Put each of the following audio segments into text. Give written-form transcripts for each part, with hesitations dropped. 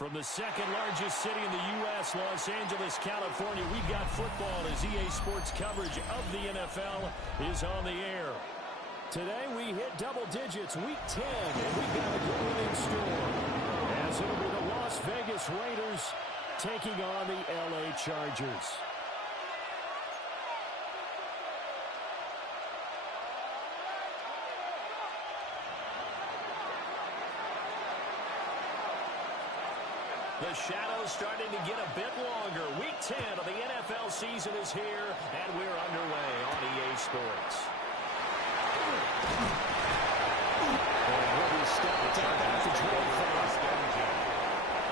From the second largest city in the U.S., Los Angeles, California, we've got football as EA Sports coverage of the NFL is on the air. Today we hit double digits, Week 10, and we've got a good one in store. As it'll be the Las Vegas Raiders taking on the LA Chargers. The shadow's starting to get a bit longer. Week 10 of the NFL season is here, and we're underway on EA Sports. And we'll be stepping up at the 25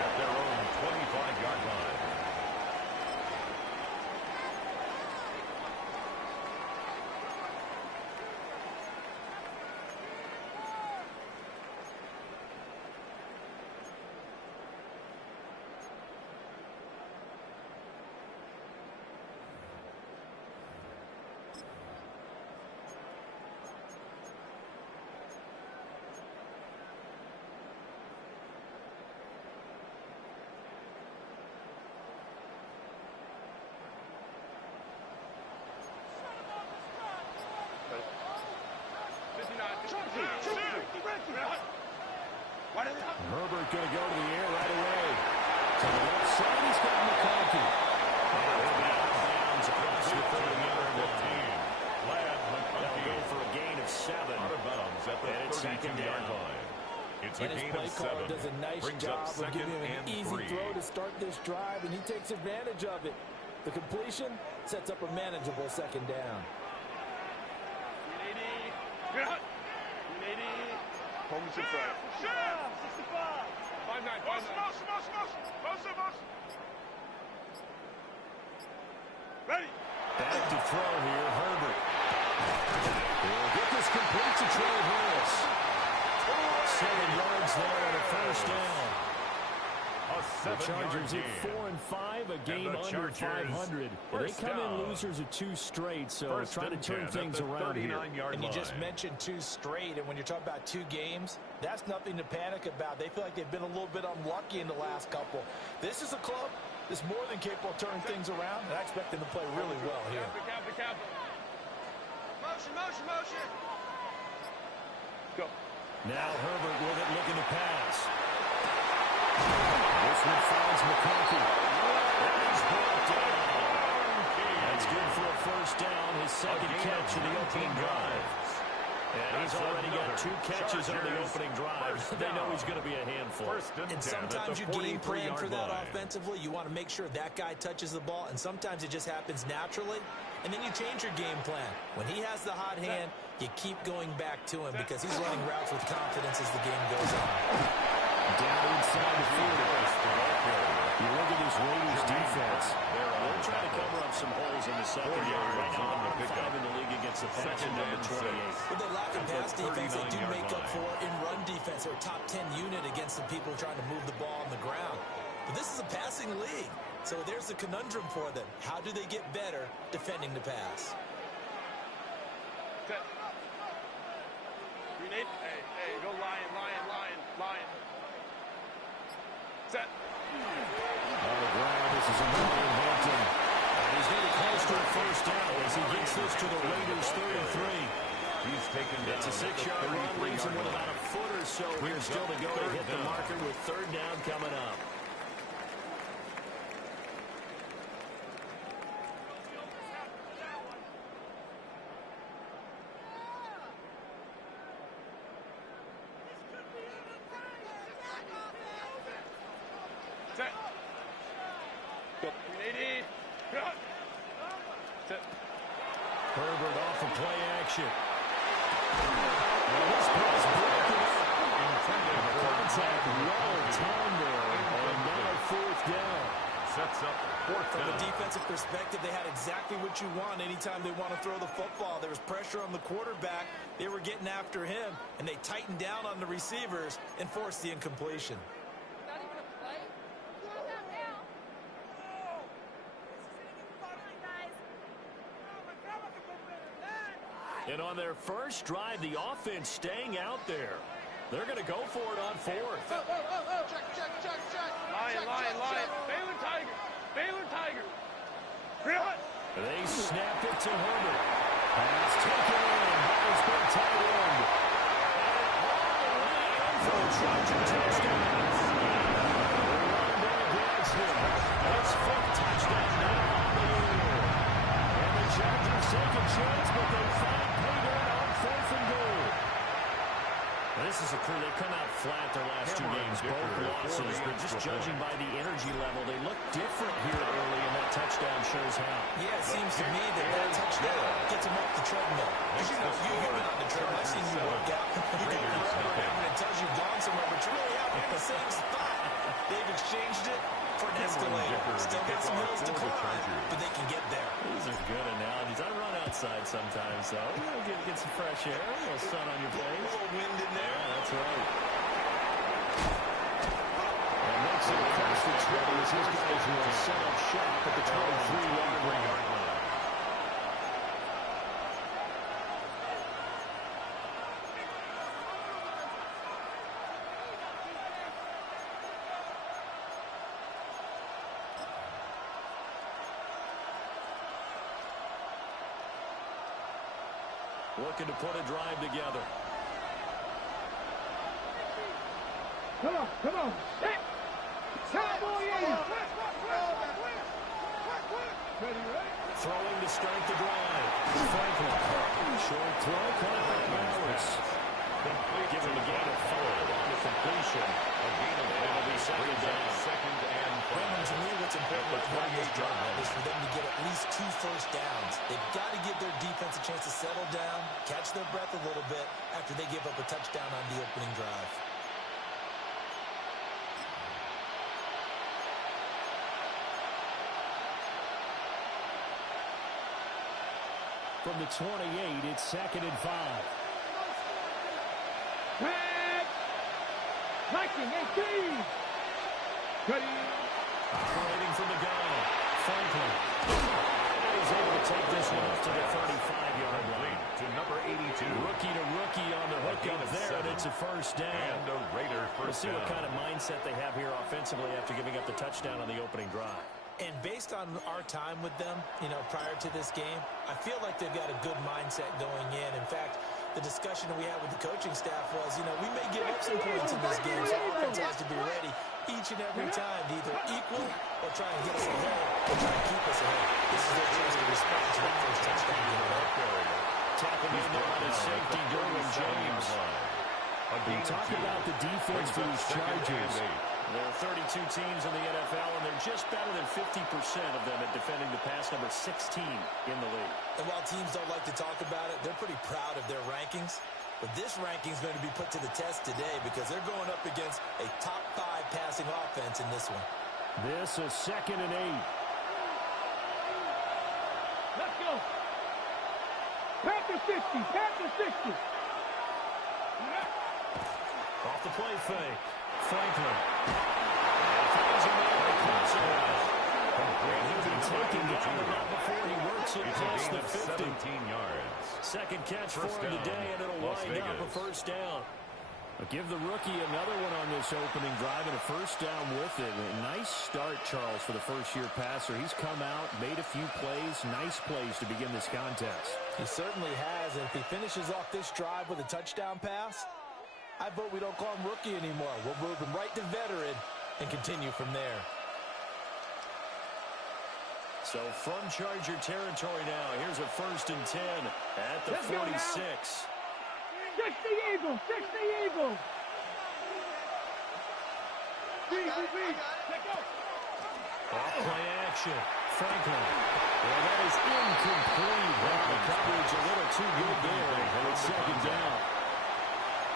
at their own 25-yard line. Herbert going to go to the air right away. To the left side, he's got McConkey. Bounds across the 30-yard line. They'll go for a gain of 7. Out of bounds at the 32-yard line. It's a gain of 7. Does a nice job of giving him an easy throw to start this drive, and he takes advantage of it. The completion sets up a manageable second down. Home to try. 65. 5-9. Ready. Back to throw here, Herbert. He'll get this complete to Trey Harris. 7 yards there and a first down. The Chargers at 4-5, a game under 500. They come in losers of 2 straight, so trying to turn things around here. And you just mentioned 2 straight, and when you're talking about 2 games, that's nothing to panic about. They feel like they've been a little bit unlucky in the last couple. This is a club that's more than capable of turning things around, and I expect them to play really well here. Motion. Go. Now Herbert with it, looking to pass. This one finds McConkey. And he's brought down. That's good for a first down, his second catch in the opening drive. And he's already got 2 catches on the opening drive. They know he's going to be a handful. And sometimes you game plan for that offensively. You want to make sure that guy touches the ball, and sometimes it just happens naturally. And then you change your game plan. When he has the hot hand, you keep going back to him because he's running routes with confidence as the game goes on. Down inside the field. You look at this Raiders defense. They're trying to cover up some holes in the secondary. Right now, number 5 in the league against the passing number 28. With their lack of pass defense, they do make up for it in run defense. They're a top 10 unit against the people trying to move the ball on the ground. But this is a passing league. So there's the conundrum for them. How do they get better defending the pass? Set. Grenade. Hey, go lion. Set. On the ground, this is a Marion Hampton. And he's getting close to a first down as he gets this to the Raiders 33. He's taken down. It's a 6-yard run, leaves him with about a foot or so here still to go to hit the marker with 3rd down coming up. Herbert off of play action. Well, this pass broken up. Contact well timed there. And now 4th down. Sets up 4th down. From a defensive perspective, they had exactly what you want anytime they want to throw the football. There was pressure on the quarterback. They were getting after him, and they tightened down on the receivers and forced the incompletion. And on their first drive, the offense staying out there. They're going to go for it on fourth. Check. Lion. Baylor Tiger. They snap it to Herbert. Pass taken in. Ball's been tied in. And for a Charger touchdown. Running against him. That's fifth touchdown now on the year. And the Chargers take a chance, but they find pay dirt on fourth and goal. This is a crew. They've come out flat their last two games, both losses, but just judging by the energy level, they look different here early, and that touchdown shows how. Yeah, it seems to me that touchdown gets them off the treadmill. Because you've been on the treadmill. I've seen you work out. You can remember it, and it tells you've gone somewhere, but you really haven't in the same spot. They've exchanged it for an escalator. Still got some hills to climb, but they can get there. These are good analogies. I run outside sometimes, though. You know, get some fresh air, a little sun on your face. A little wind in there. Yeah, that's right. And makes it across the 20 as his guys will set up shop at the 23-yard line. Looking to put a drive together. Come on. Set. Throwing to start the drive. Franklin. Short throw caught by Bowers. Giving the gain of 5 on the completion. A gain of 8 will be second down. Brennan, to me, what's important with winning this drive is for them to get at least 2 first downs. They've got to give their defense a chance to settle down, catch their breath a little bit after they give up a touchdown on the opening drive. From the 28, it's 2nd and 5. Liking 18. Ready. Operating from the gun. Franklin. And he's able to take this one up to the 35-yard line. To number 82. Rookie to rookie on the hook up there, and it's a first down. And a Raider We'll first see what down. kind of mindset they have here offensively after giving up the touchdown on the opening drive. And based on our time with them, prior to this game, I feel like they've got a good mindset going in. In fact, the discussion we had with the coaching staff was, we may give up some points in this game, so offense has to be ready each and every time to either equal or try and get us ahead or try and keep us ahead. This is their chance to respond to that first touchdown. Tapping in there on his safety, Derwin James. We talk about the defense for these Chargers. There are 32 teams in the NFL, and they're just better than 50% of them at defending the pass, number 16 in the league. And while teams don't like to talk about it, they're pretty proud of their rankings. But this ranking is going to be put to the test today because they're going up against a top 5 passing offense in this one. This is 2nd and 8. Let's go. Panther 60. Off the play fake. Franklin. Finds a man across the line. He'll be taken down, but not before he works it past the 50. 17 yards. Second catch for him today, and it'll wind up a first down. But give the rookie another one on this opening drive and a first down with it. A nice start, Charles, for the first-year passer. He's come out, made a few plays, nice plays to begin this contest. He certainly has, and if he finishes off this drive with a touchdown pass, I vote we don't call him rookie anymore. We'll move him right to veteran and continue from there. So from Charger territory now, here's a 1st and 10 at the 46. 60 Eagles. Off play action. Franklin. Well, that is incomplete. Well, the coverage a little too good there, and it's 2nd down.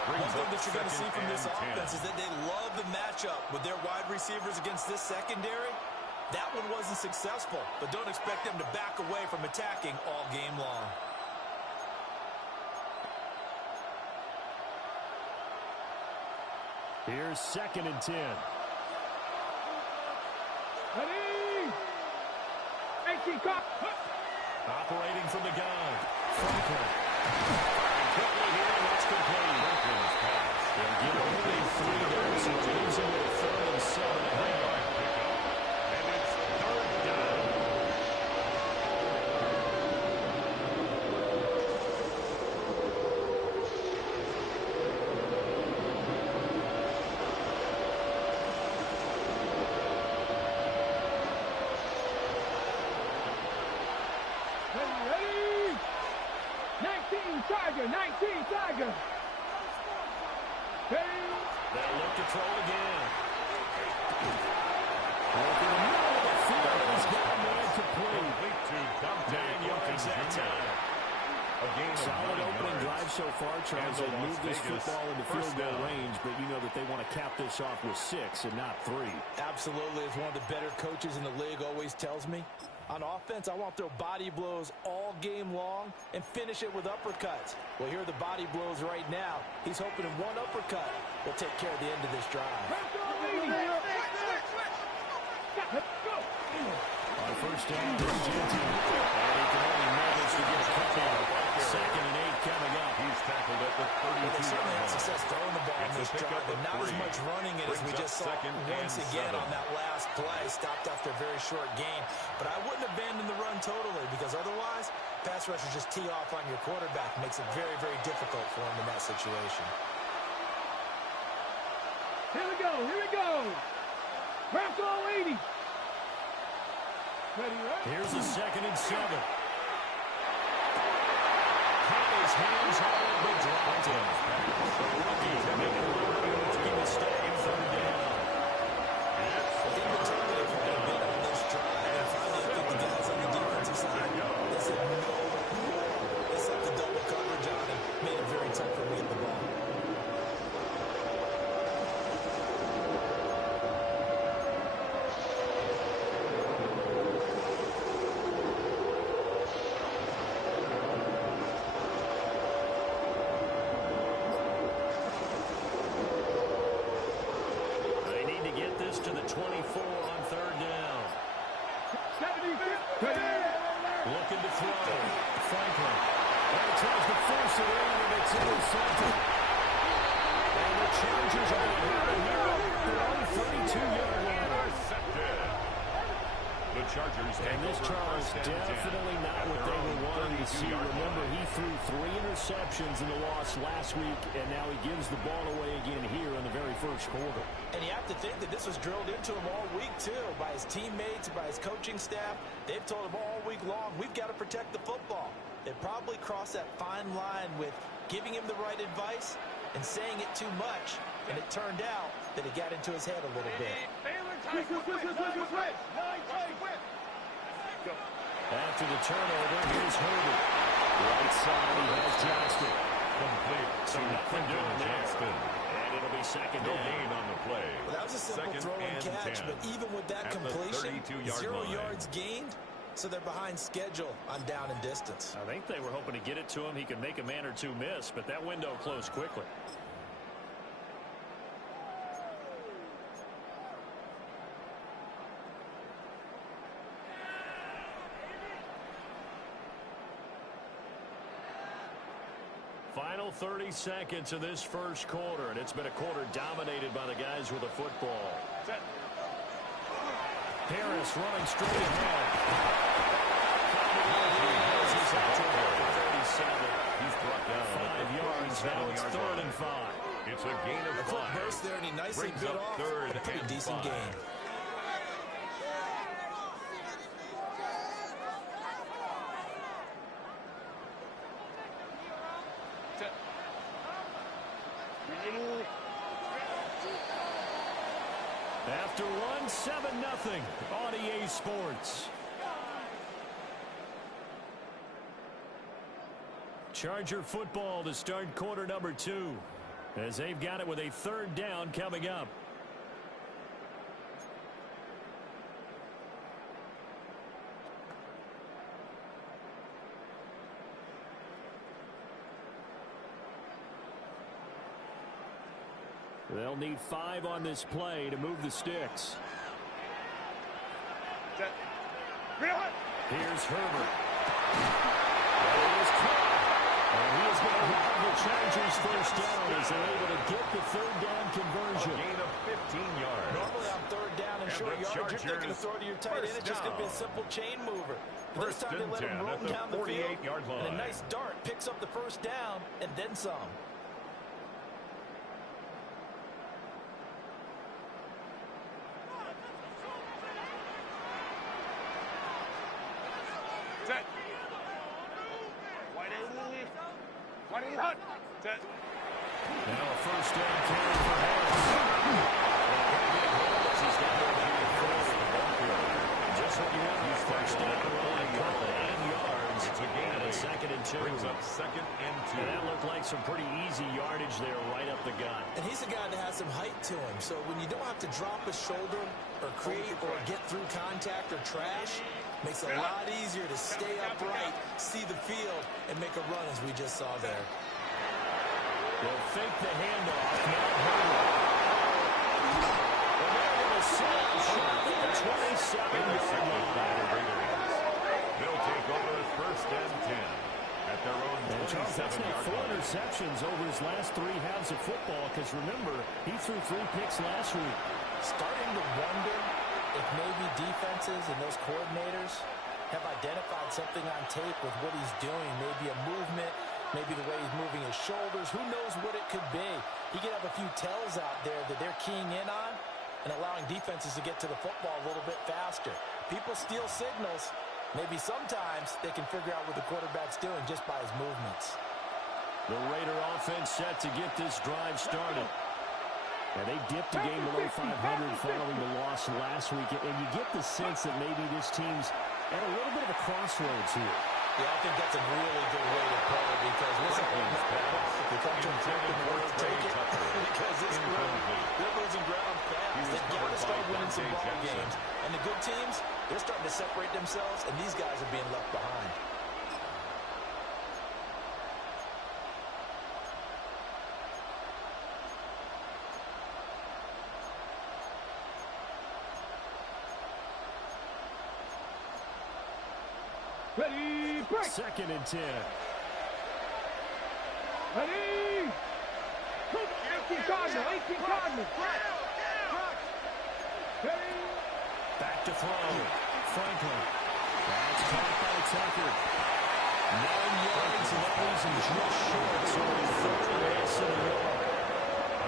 One thing that you're going to see from this offense is that they love the matchup with their wide receivers against this secondary. That one wasn't successful, but don't expect them to back away from attacking all game long. Here's 2nd and 10. Ready. 18 cop. Operating from the gun. Franklin. Quickly here, and that's complete. Franklin's pass They'll give him only 3 there, so it leaves him with 3rd and 7 ahead. And it's 3rd down. Ready? 19 Tiger, 19 Tiger. Ready? They'll look to throw again. Off in the middle of the field, he's got a man complete. Complete to Dante 9 yards that time. A gain of Solid 9 opening yards. drive so far, Charles. And the They've Las moved this Vegas football into first field goal down. range, but you know that they want to cap this off with 6 and not 3. Absolutely. As one of the better coaches in the league always tells me, on offense, I want to throw body blows all game long and finish it with uppercuts. Well, here are the body blows right now. He's hoping in one uppercut will take care of the end of this drive. Let's go. On first down, there's Genty. And he can only manage to get a couple. 2nd and 8 coming up. He's tackled at the Well, they 32-yard certainly had line. success throwing the ball in It's a this drive, pickup but of not as 3. much running it as we Brings just up saw 2nd and once again 7. on that last play. Stopped after a very short gain. But I wouldn't abandon the run totally, because otherwise, pass rushers just tee off on your quarterback. Makes it very, very difficult for him in that situation. Here we go, here we go. Bronco 80. Ready, right? Here's a 2nd and 7. Had his hands on it, but dropped it. The rookie making a rookie mistake in 3rd down. They've been targeted quite a bit on this drive. And finally, I think the guys on the defensive side, they said no. They set the double coverage on him. Made it very tough for him to get the ball. They need to get this to the 24 on 3rd down. 75. Ready? Looking to throw. Franklin. And he tries to force it in, and it's intercepted. And the Chargers are going to have it here at their own 32-yard line. Intercepted. The Chargers And take this, over Charles, 1st and 10 definitely not at what their they own were wanting to see. 32-yard Remember, line. he threw 3 interceptions in the loss last week, and now he gives the ball away again here in the very first quarter. And you have to think that this was drilled into him all week, too, by his teammates, by his coaching staff. They've told him all week long, we've got to protect the football. They probably crossed that fine line with giving him the right advice and saying it too much, and it turned out that it got into his head a little bit. After the turnover, here's Herbert. Right side, he has Johnston. Complete. So nothing doing there. And it'll be 2nd No down. gain on the play. Well, that was a simple 2nd throw and and catch, 10 but even with that at the completion, 32-yard 0 line. yards gained, so they're behind schedule on down and distance. I think they were hoping to get it to him. He could make a man or two miss, but that window closed quickly. Final 30 seconds of this first quarter, and it's been a quarter dominated by the guys with the football. Harris running straight ahead. He's out to about the 37. He's brought down 5 yards. Now it's 3rd and 5. It's a gain of A quick 5. burst there, and he nicely Brings bit up off 3rd a pretty and decent 5. gain. After one, 7-0 on EA Sports. Charger football to start quarter number 2, as they've got it with a 3rd down coming up. They'll need 5 on this play to move the sticks. Here's Herbert. It is caught. And he is going to have the Chargers first down as they're able to get the third down conversion. A gain of 15 yards. Normally on third down and short yardage, you're thinking to throw to your tight end. It's just going to be a simple chain mover. But this time they let him roam down the field. And a nice dart picks up the first down and then some. Set. Wide hot. Set. Now a first down carry for Harris. He's got just what you want. He's first down, 8 yards. It's a gain of 2nd and 2. Brings up 2nd and 2. And that looked like some pretty easy yardage there right up the gut. And he's a guy that has some height to him. So when you don't have to drop a shoulder or create or get through contact or trash, makes it a lot easier to stay upright, see the field, and make a run as we just saw there. They'll fake the handoff. Now Hurley. And they're going to set short at the 27-yard line. They'll take over 1st and 10 at their own 27-yard 4 line. interceptions over his last 3 halves of football, because remember, he threw 3 picks last week. Starting to wonder if maybe defenses and those coordinators have identified something on tape with what he's doing. Maybe a movement, maybe the way he's moving his shoulders. Who knows what it could be? He could have a few tells out there that they're keying in on and allowing defenses to get to the football a little bit faster. People steal signals. Maybe sometimes they can figure out what the quarterback's doing just by his movements. The Raider offense set to get this drive started. And they dipped the game below 500 following the loss last week. And you get the sense that maybe this team's at a little bit of a crossroads here. Yeah, I think that's a really good way to put it, because listen, they come to a point where they take it because this group, they're losing ground fast. They've got to start winning some ball games. And the good teams, they're starting to separate themselves, and these guys are being left behind. Ready, break. 2nd and 10. Ready. 18 Cardinal, 18 Cardinal. Ready. Back to throw. Franklin. That's caught by Tucker. 9 yards, and that leaves him just short. So he's 3rd and less than a yard.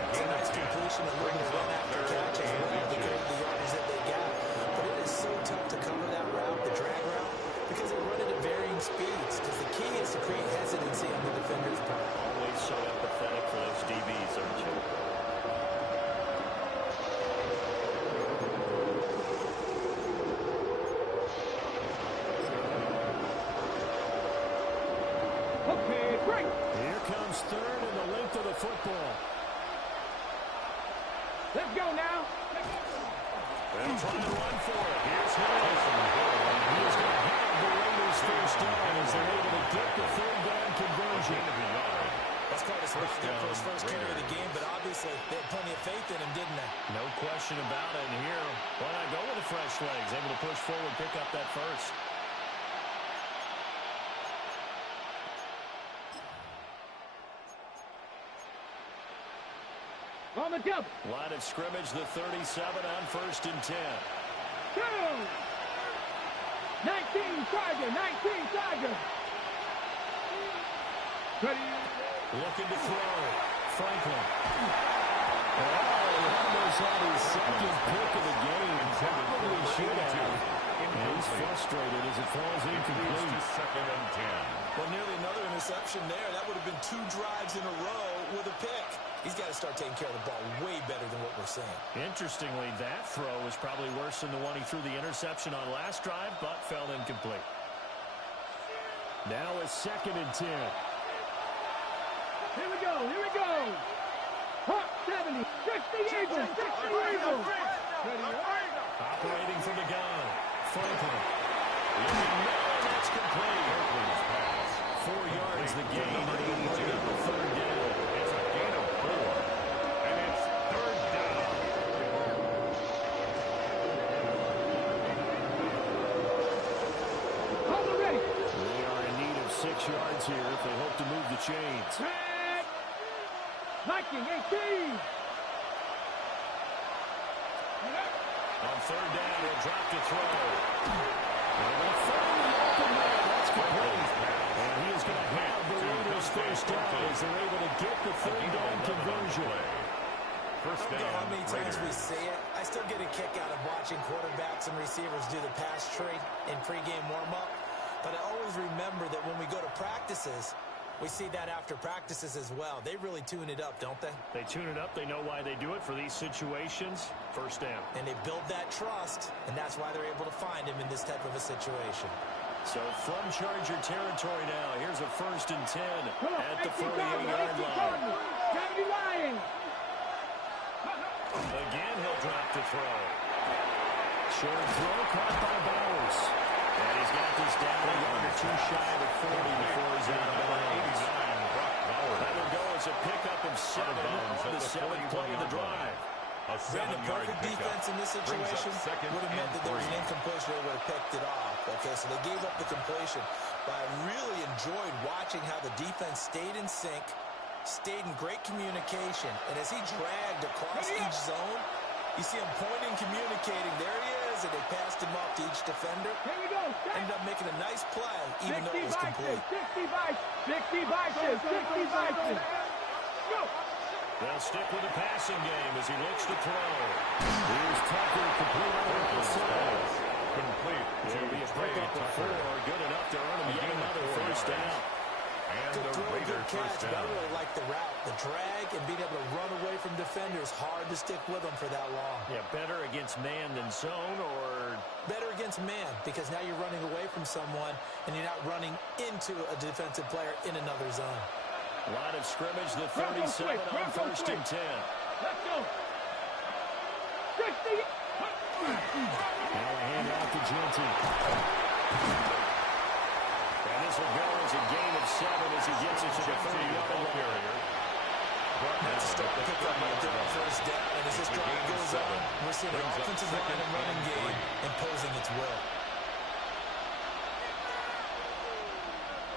It's a nice completion, a little bit of run after catch as well because of the yardage that they got. But it is so tough to cover that route, the drag route, because they run it at varying speeds. Because the key is to create hesitancy on the defender's part. Always so empathetic for those DBs, aren't you? Okay, break. Here comes 3rd and the length of the football. Let's go now. They'll try and run for it. Here's Harrison. He is going to have the Raiders first down as they're able to get the 3rd down conversion. That's called his first carry of the game, but obviously they had plenty of faith in him, didn't they? No question about it. And here, why not go with the fresh legs? Able to push forward, pick up that first. On the jump. Line of scrimmage, the 37 on 1st and 10. 2. 19 Tiger, 19 Tiger. Ready. Looking to throw. Franklin. Almost had his 2nd pick of the game. Probably should have. And he's frustrated as it falls incomplete. 2nd and 10. Well, nearly another interception there. That would have been 2 drives in a row with a pick. He's got to start taking care of the ball way better than what we're seeing. Interestingly, that throw was probably worse than the one he threw the interception on last drive, but fell incomplete. Now a 2nd and 10. Here we go, here we go. Hot 70, 60 Eagles, 60 Eagles. Ready, operating from the gun. Franklin. That's complete. 4 yards the gain, and he can bring up the 3rd down. It's a gain of 4, and it's 3rd down. Hold it ready. They are in need of 6 yards yards here if they hope to move the chains. Viking 18. On third down, he'll drop to throw. And they'll find the open man. That's complete. And he is going to have the Raiders first down as they're able to get the third down conversion. First I don't down, know how many times we Raiders. say it. I still get a kick out of watching quarterbacks and receivers do the pass tree in pregame warm-up. But I always remember that when we go to practices, we see that after practices as well. They really tune it up, don't they? They tune it up. They know why they do it for these situations. First down. And they build that trust, and that's why they're able to find him in this type of a situation. So from Charger territory now, here's a 1st and 10 at the 48-yard line. Again, he'll drop to throw. Short throw caught by Bowers. And he's got this down a yard or two shy of the 40 before he's out of bounds. That'll go as a pickup of 7 on the 7th play of the drive. The perfect defense in this situation would have meant that there was an incompletion. They would have picked it off. Okay, so they gave up the completion. But I really enjoyed watching how the defense stayed in sync, stayed in great communication. And as he dragged across each zone, you see him pointing, communicating. There he is, and they passed him off to each defender. Here we go. Ended up making a nice play, even though it was complete. 60 Vikings. Go. They'll stick with the passing game as he looks to throw. Here's Tucker complete on the outside. Complete. It'll be a pickup of 4, good enough to earn him yet another first down. And Good the throw, Raiders good catch, first but I down. really like the route. The drag and being able to run away from defenders, hard to stick with them for that long. Yeah, better against man than zone, or Better against man, because now you're running away from someone and you're not running into a defensive player in another zone. line of scrimmage, the 37 on 1st and 10. Let's go. 60. Now a hand out to Genty. And this will go as a gain of 7 as he gets it to the 30-yard line. That's a start pickup right there on first down. And as this drive goes on, we're seeing an offensive line and running game imposing its will.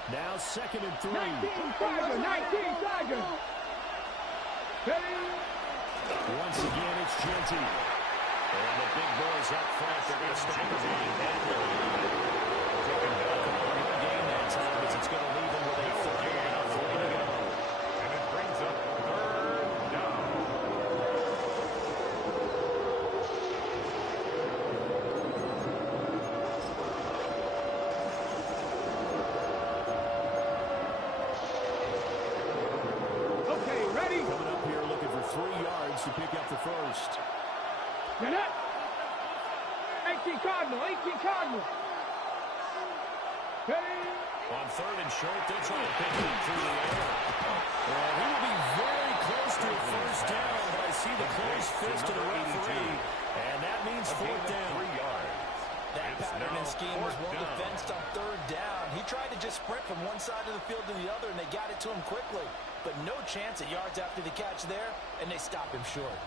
Now 2nd and 3. 19 Tiger. Once again, it's Genty. And the big boys up front. They're going to stop his game that time as it's going to leave him with a 3 to go. And it brings up 3rd down. Okay, ready? Coming up here looking for 3 yards to pick up the first. Get up. 18 Cardinal. On 3rd and short, they'll try to pick him through the air. And he will be very close to a first down, but I see the close fist of the referee. And that means 4th down. 3 yards. That It's pattern now and scheme was 4th well down. defensed on 3rd down. He tried to just sprint from one side of the field to the other, and they got it to him quickly. But no chance at yards after the catch there, and they stop him short.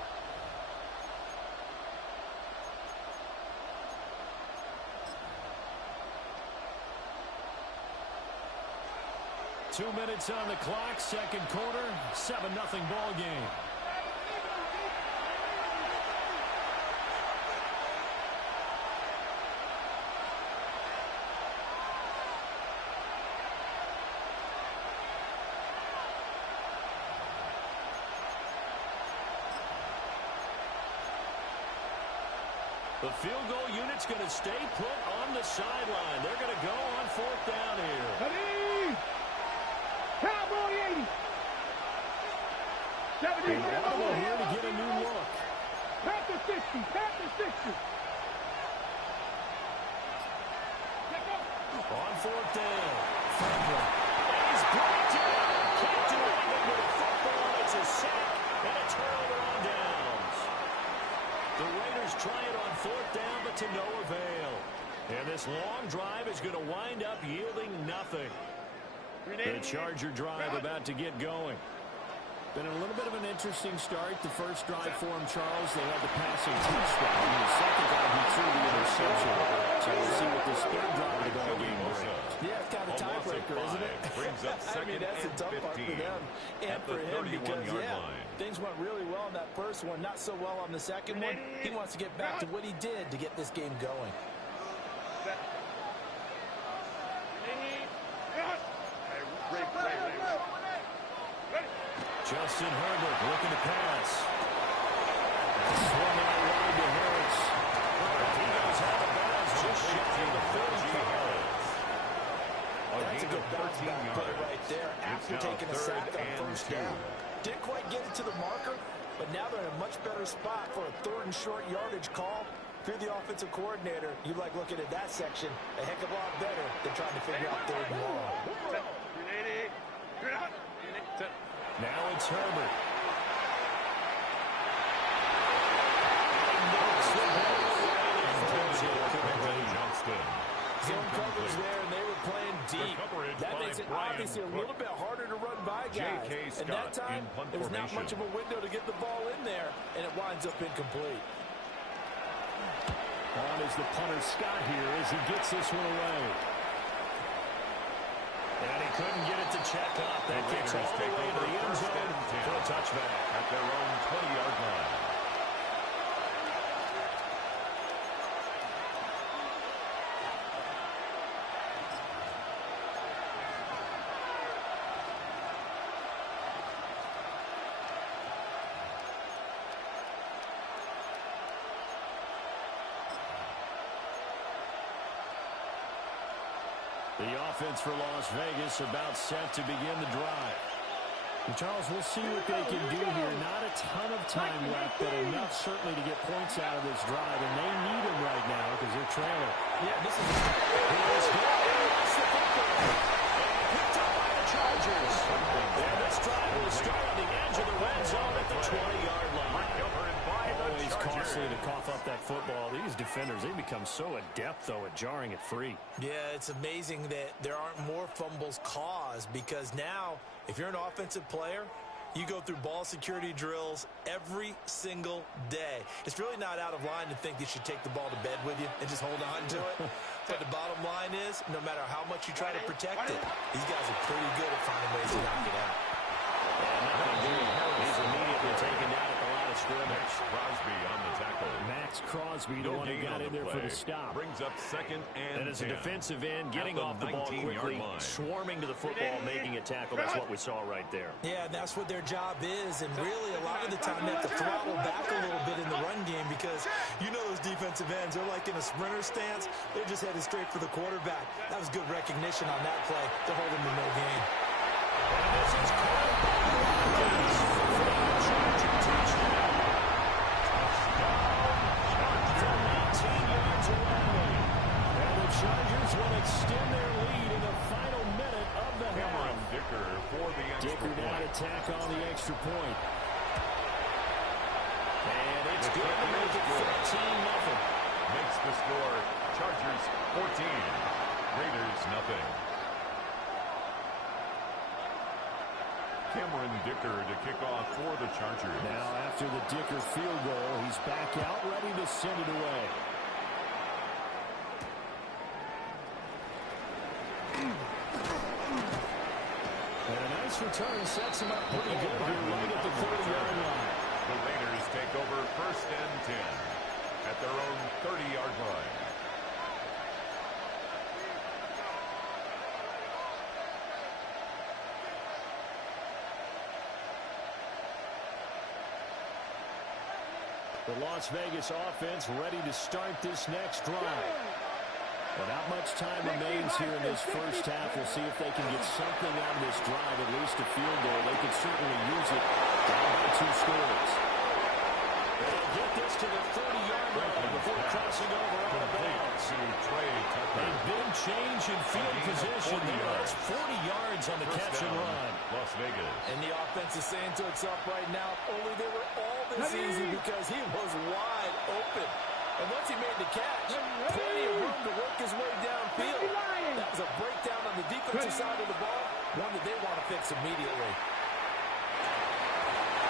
Two minutes on the clock, 2nd quarter, 7-0 ball game. The field goal unit's going to stay put on the sideline. They're going to go on 4th down here. Ready? Cowboy 80. 70. Audible here to get a new look. Panther 60. On 4th down. Franklin. And he's brought down. Can't do anything with a football. It's a sack and a turnover on downs. The Raiders try it on 4th down, but to no avail. And this long drive is going to wind up yielding nothing. The Charger drive about to get going. Been a little bit of an interesting start. The first drive for him, Charles, they had the passing touchdown. In the second drive, he threw the interception. So we'll see what this 3rd drive of the ball game brings. Yeah, it's kind of a tiebreaker. marker, isn't it? Brings up I mean, that's the tough part for them and for him because, things went really well in that first one, not so well on the second one. He wants to get back to what he did to get this game going. Justin Herbert looking to pass. Swung out wide to Harris. He goes out of bounds just shy of the 35. That's a good bounce back play right there after taking a sack on first down. Didn't quite get it to the marker, but now they're in a much better spot for a 3rd and short yardage call. If you're the offensive coordinator, you like looking at that section a heck of a lot better than trying to figure out 3rd and long. Now it's Herbert. Zone coverage there, and they were playing deep. That makes it obviously a little bit harder to run by guys. And that time, there was not much of a window to get the ball in there, and it winds up incomplete. On is the punter Scott here as he gets this one away. And he couldn't get it to check up. That kicks all the way to the end zone for a touchback. At their own 20-yard line. The offense for Las Vegas about set to begin the drive. And Charles, we'll see what they can do here. Not a ton of time left, but enough certainly to get points out of this drive. And they need them right now because they're trailing. Yeah, this is a picked up by the Chargers. And this drive will start on the edge of the red zone at the 20-yard line. Always costly to cough up that football. These defenders, they become so adept, though, at jarring it free. Yeah, it's amazing that there aren't more fumbles caused because now, if you're an offensive player, you go through ball security drills every single day. It's really not out of line to think you should take the ball to bed with you and just hold on to it. But the bottom line is, no matter how much you try to protect it, these guys are pretty good at finding ways to knock it out. He's immediately taken down at the line of scrimmage. Crosby on the tackle. Max Crosby, the one who got in there for the stop. Brings up 2nd and 10. And as a defensive end, getting off the ball quickly, swarming to the football, making a tackle. That's what we saw right there. Yeah, that's what their job is. And really, a lot of the time, they have to throttle back a little bit in the run game because you know those defensive ends, they're like in a sprinter stance. They're just headed straight for the quarterback. That was good recognition on that play to hold him to no gain. And this is caught by Watkins for the Charger touchdown. They're 19 yards away. And the Chargers will extend their lead in the final minute of the half. Dicker for the extra Dicker now to tack on the extra point. And it's good to make it 14-0. Makes the score Chargers 14, Raiders nothing. Cameron Dicker to kick off for the Chargers. Now after the Dicker field goal, he's back out ready to send it away. And a nice return sets him up pretty good here right at the 30-yard line. The Raiders take over 1st and 10 at their own 30-yard line. The Las Vegas offense ready to start this next drive. Well, not much time remains here in this first half. We'll see if they can get something out of this drive, at least a field goal. They could certainly use it down by 2 scores. They'll get this to the 30-yard line before crossing over out of bounds. A big change in field position there. That's 40 yards on the catch and run. Las Vegas. And the offense is saying to itself right now, only they were all this easy because he was wide open. And once he made the catch, plenty of room to work his way downfield. That was a breakdown on the defensive side of the ball, one that they want to fix immediately.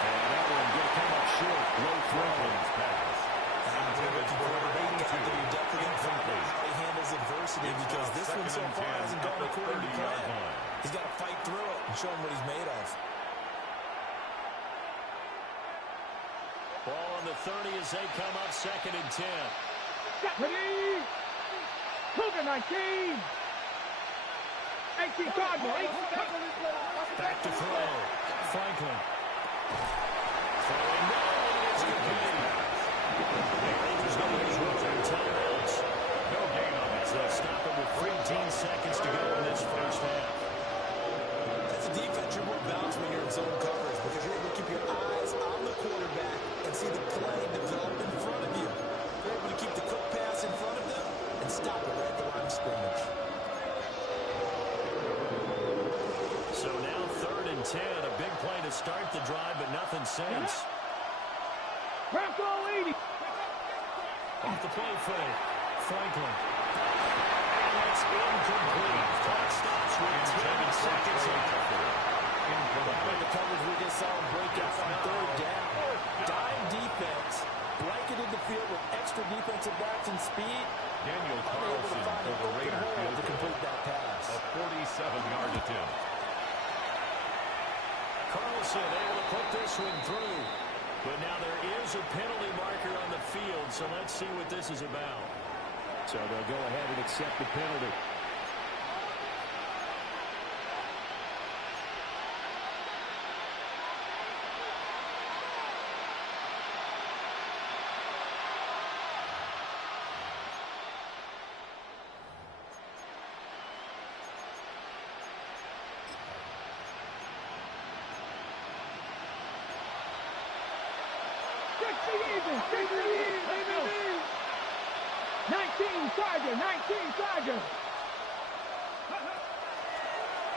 And that one going to come up short. Low throw. Pass. You definitely find out how he handles adversity because this one so far hasn't gone according to plan. 30 as they come up 2nd and 10. Ready? Cougar 19. 18 Cardinal. Back to throw. Franklin. Throwing no, and it's complete. The Rangers going to use rotary timeouts. No gain on it. So they'll stop it with 13 seconds to go in this first half. As a defense, you're more balanced when you're in zone coverage because you're able to keep your eyes on the quarterback and see the play develop in front of you. You're able to keep the quick pass in front of them and stop it right at the line of scrimmage. So now 3rd and 10. A big play to start the drive, but nothing since. Bronco 80. Off the play fake. Franklin. And that's incomplete. Clock stops with 10 seconds left. The coverage we just saw him break out on 3rd down. Dime defense. Blanketed the field with extra defensive backs and speed. Daniel Carlson for the Raiders field to complete that pass. A 47-yard attempt. Carlson able to put this one through. But now there is a penalty marker on the field, so let's see what this is about. So they'll go ahead and accept the penalty.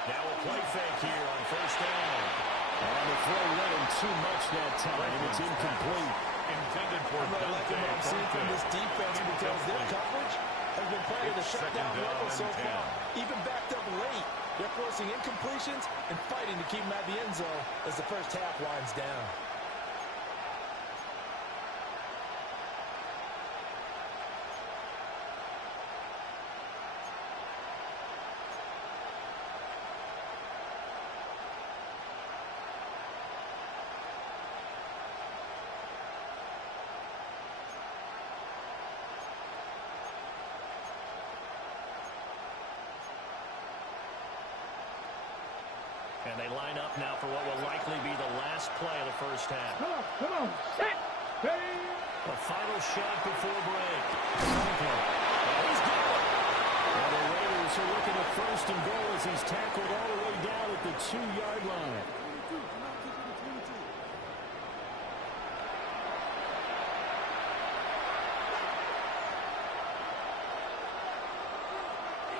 Now a play fake here on 1st down. And the throw led him too much that time. It's incomplete. Intended for I'm not liking what I'm seeing from this defense because their coverage has been playing at a shutdown level so far. Even backed up late, they're forcing incompletions and fighting to keep them at the end zone as the first half winds down. And they line up now for what will likely be the last play of the first half. Come on, set, ready. A final shot before break. Franklin. And he's got it. And the Raiders are looking at 1st and goal as he's tackled all the way down at the 2-yard line.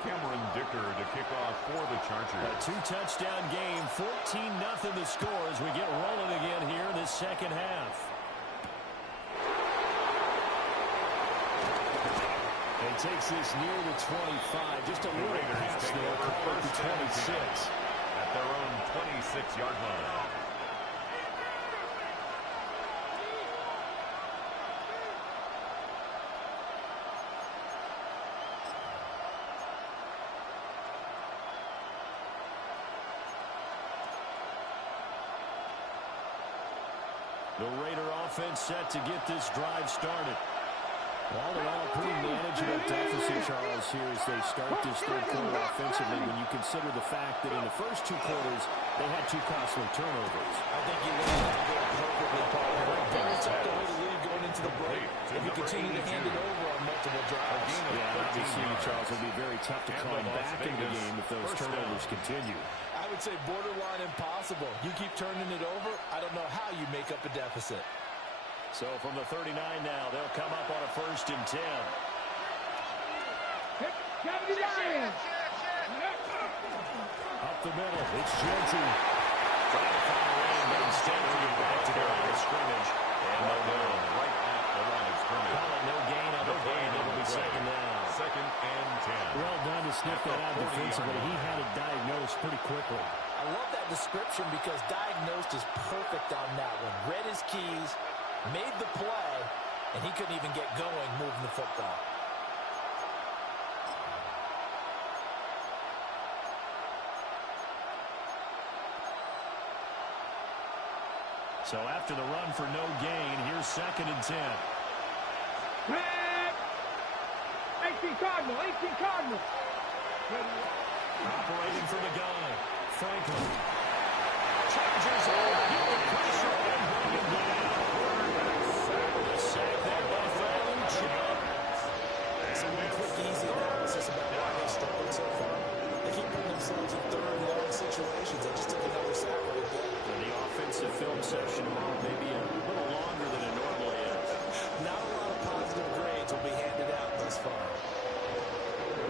Cameron Dicker to kick off for the Chargers. A 2-touchdown game, 14-0 the score as we get rolling again here in this second half. And takes this near the 25. Just a little pass there, call it the 26. At their own 26-yard line. The Raider offense set to get this drive started. All in all, pretty manageable deficit, Charles, here as they start this 3rd quarter offensively when you consider the fact that in the first 2 quarters, they had 2 costly turnovers. I think you laid it out there perfectly, Paul. Very tough to hold the lead going into the break if you continue to hand it over on multiple drives. Yeah, obviously, Charles, it'll be very tough to climb back into the game if those turnovers continue. I would say borderline impossible. You keep turning it over, I don't know how you make up a deficit. So from the 39 now, they'll come up on a 1st and 10. Up the middle, it's Genty. Trying to find a lane, but instead to get back to the line of scrimmage. And no down, right at the line of scrimmage. Call it no gain on the play, and it'll be 2nd down. 2nd and 10. Well done to sniff that out defensively. He had it diagnosed pretty quickly. I love that description because diagnosed is perfect on that one. Read his keys, made the play, and he couldn't even get going moving the football. So after the run for no gain, here's 2nd and 10. 18 Cardinal, 18 Cardinal. Operating from the gun, Franklin. Chargers on, get the pressure and bring him down. The sack there by Franklin. Some quick, easy analysis about why they struggled so far. They keep putting themselves in 3rd and long situations. They just took another sack right there. The offensive film session maybe a little longer than it normally is. Not a lot of positive grades will be handed out thus far.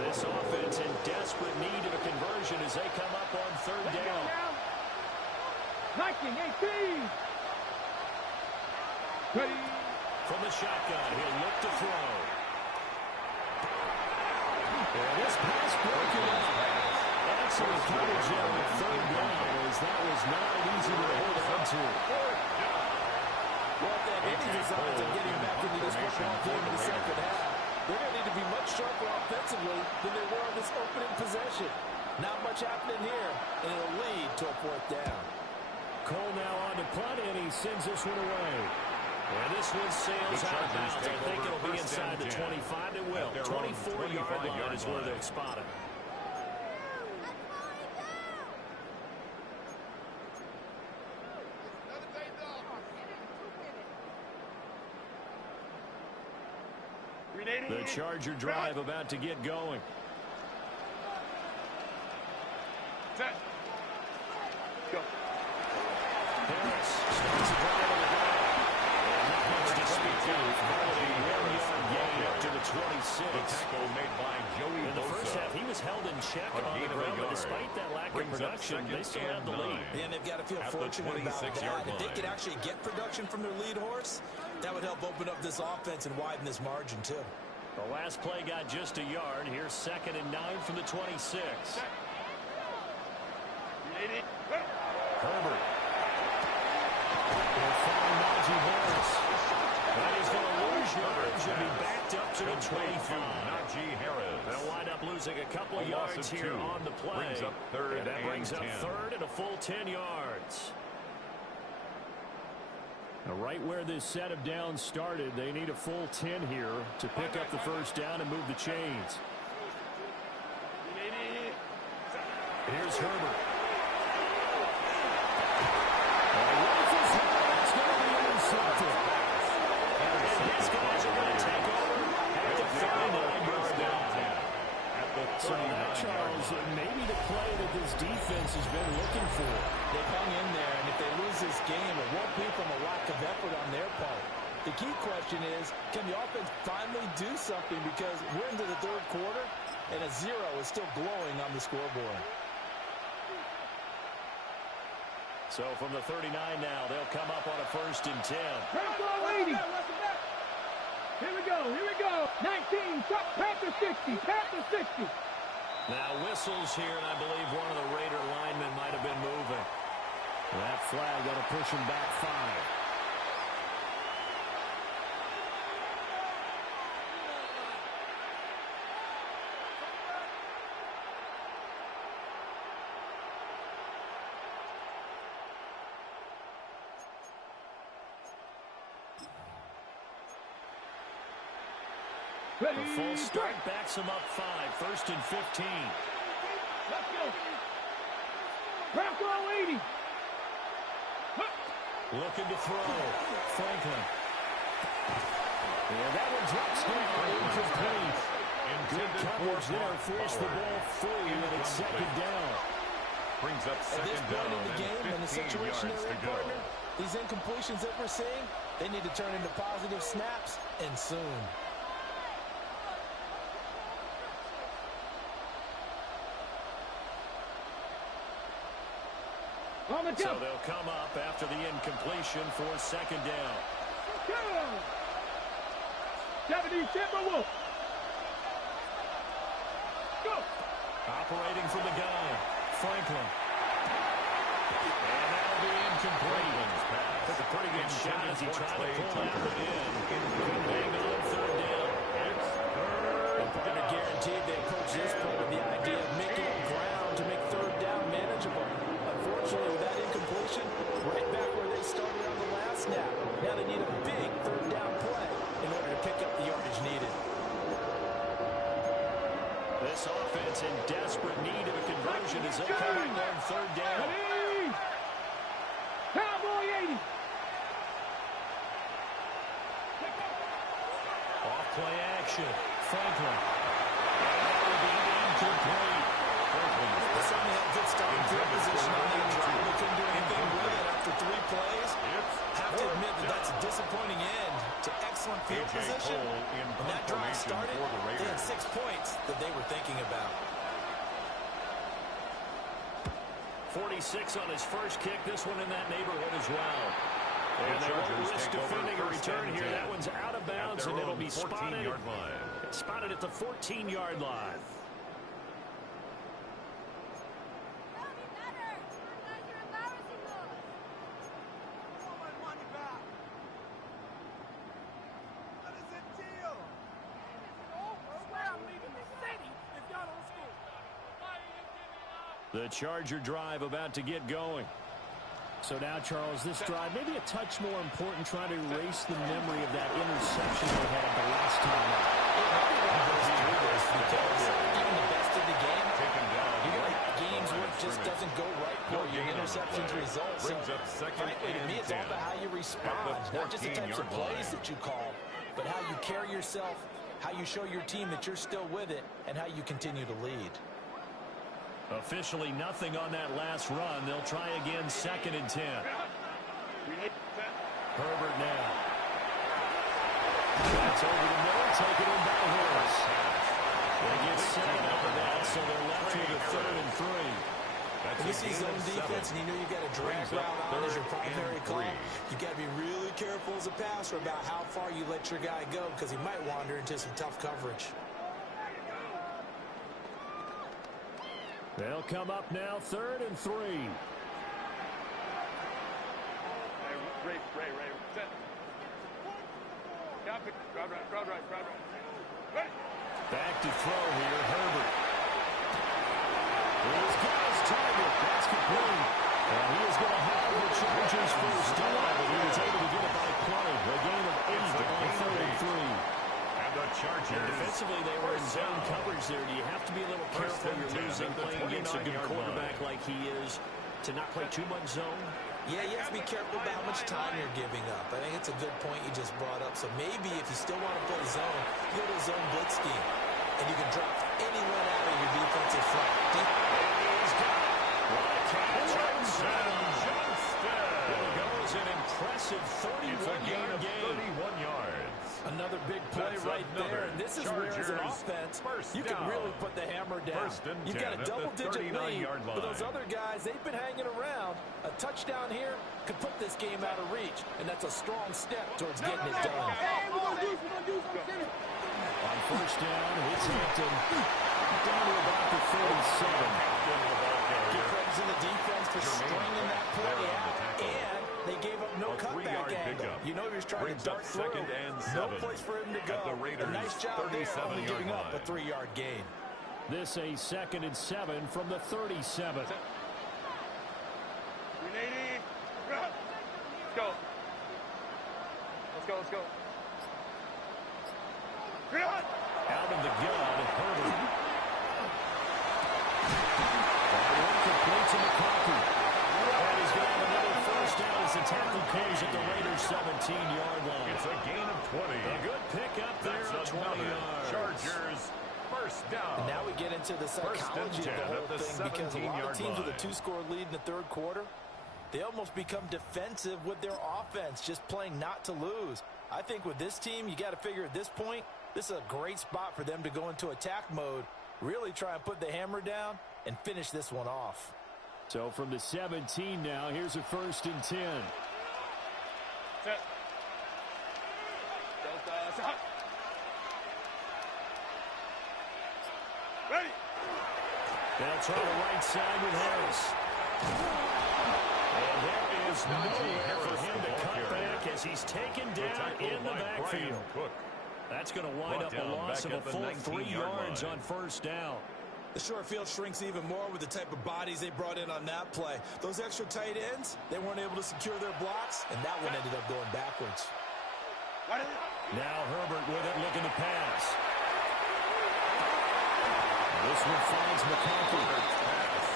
This offense in desperate need of a conversion as they come up on 3rd down. Viking 18. Ready. From the shotgun, he'll look to throw. And this pass broken up. Excellent coverage there on 3rd down, as that was not easy to hold on to. Well, if they have any designs of getting back into this football game in the 2nd half, they're going to need to be much sharper offensively than they were on this opening possession. Not much happening here, and it'll lead to a 4th down. Cole now on to punt, and he sends this one away. And this one sails out of bounds. I think it'll be inside the 25. It will. 24-yard line is where they'll spot it. The Charger drive about to get going. Go. Harris starts the drive on the ground. And not much to speak of. Only a 1-yard gain up to the 26. The tackle made by Joey In the first half, he was held in check on the ground, but despite that lack of production, they still have the lead. And they've got to feel fortunate about that. If they could actually get production from their lead horse, that would help open up this offense and widen this margin, too. The last play got just a yard. Here's 2nd and 9 from the 26. Herbert. Will find Najee Harris. But he's going to lose yards and be backed up to the 25. Najee Harris. They'll wind up losing a couple of yards here on the play. Brings up 3rd and that brings up 10. 3rd and a full 10 yards. Now, right where this set of downs started, they need a full 10 here to pick up the 1st down and move the chains. Here's Herbert. It's going to be intercepted. And his guys are going to take over at the 39-yard line. So that, Charles, maybe the play that this defense has been looking for. They've hung in there, and if they lose this game, it won't be from a lack of effort on their part. The key question is, can the offense finally do something? Because we're into the 3rd quarter, and a 0 is still glowing on the scoreboard. So from the 39 now, they'll come up on a 1st and 10. Here we go, here we go. 19, Panther 60, Panther 60. Now whistles here, and I believe one of the Raider linemen might have been moving. That flag going to push him back 5. The full start backs him up 5. 1st and 15. Let's go. Bronco 80. Looking to throw. Franklin. Yeah, that one drops down. Incomplete. Good coverage there. Forced the ball free, and it's 2nd down. Brings up 2nd down. At this point in the game, in the 15 situation yards they're in, to go. partner, these incompletions that we're seeing, they need to turn into positive snaps, and soon. So they'll come up after the incompletion for 2nd down. 70 Timberwolf. Go. Operating from the gun, Franklin. And that'll be incomplete. Took a pretty good shot as he tried to pull that one in. Hang on 3rd down. The partner guaranteed they approach this point with the idea of making up ground to make 3rd down manageable. Unfortunately, with that incompletion, right back where they started on the This offense in desperate need of a conversion as they come up on third down. Cowboy 80. Off play action. Franklin. That will be incomplete. They certainly had good starting field position on that drive. They couldn't do anything with it after 3 plays. Have to admit that that's a disappointing end to excellent field position. When that drive started, they had 6 points that they were thinking about. 46 on his first kick. This one in that neighborhood as well. And they won't risk defending a return here. That one's out of bounds, and it'll be spotted at the 14-yard line. The Charger drive about to get going. So now, Charles, this drive maybe a touch more important, trying to erase the memory of that interception they had the last time out. Because even the best of the game, you got games where it just doesn't go right for you. Interceptions result. So, frankly, to me, it's all about how you respond, not just the types of plays that you call, but how you carry yourself, how you show your team that you're still with it, and how you continue to lead. Officially nothing on that last run. They'll try again, 2nd and 10. Herbert now. That's over the middle, taken in by Harris. They get 7 out of that, so they're left with a 3rd and 3. When you see zone defense and you know you've got a drag route on as your primary call, you've got to be really careful as a passer about how far you let your guy go because he might wander into some tough coverage. They'll come up now, 3rd and 3. Ray, set. Copy. Drive right. Ready. Back to throw here, Herbert. He's got his target. That's complete. And he is going to have the Chargers first down, but he was able to get it by play. A gain of 8 on 3rd and 3. And defensively, they were in zone coverage there. Do you have to be a little careful you're losing playing against a good quarterback like he is to not play too much zone? Yeah, you have to be careful about how much time you're giving up. I think it's a good point you just brought up. So maybe if you still want to play zone, you go to a zone blitz scheme, and you can drop anyone out of your defensive front. He's got it. What a catch. There goes an impressive 31-yard gain. 31 yards. Another big play right there, and this is where, as an offense, you can really put the hammer down. You've got a double-digit lead, but those other guys, they've been hanging around. A touchdown here could put this game out of reach, and that's a strong step towards getting it done. On first down, it's Hampton down to about the 37. Give credit to the defense for stringing that play out, and they gave up no cutback angle. You know he was trying to dart through. No place for him to go. A nice job there, only giving up a 3-yard gain. This a 2nd and 7 from the 37. 380. Let's go. Out of the gun, Herbert. Incomplete to McCarthy. And he's going to have another first down as the tackle comes at the Raiders' 17-yard line. It's a gain of 20. A good pickup there at 20 yards. Chargers first down. And now we get into the psychology of the whole thing, because a lot of teams with a 2-score lead in the 3rd quarter, they almost become defensive with their offense, just playing not to lose. I think with this team, you got to figure at this point, this is a great spot for them to go into attack mode, really try and put the hammer down and finish this one off. So from the 17 now, here's a 1st and 10. Set. Ready. They'll try the right side with Harris. And there is nowhere for him to cut back as he's taken down in the backfield. That's going to wind up a loss of a full 3 yards on first down. The short field shrinks even more with the type of bodies they brought in on that play. Those extra tight ends, they weren't able to secure their blocks, and that one ended up going backwards. Now Herbert with it, looking to pass. This one finds McConkey.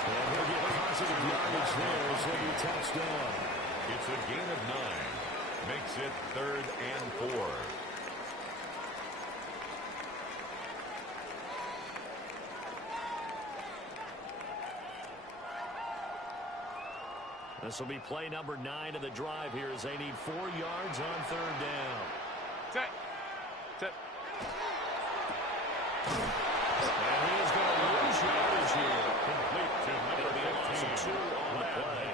And he'll get positive yardage there as he'll be touchdown. It's a gain of 9. Makes it 3rd and 4. This will be play number 9 of the drive here as they need 4 yards on 3rd down. Set. Set. And he is going to lose yardage here. Complete to number 15. 2 on the play.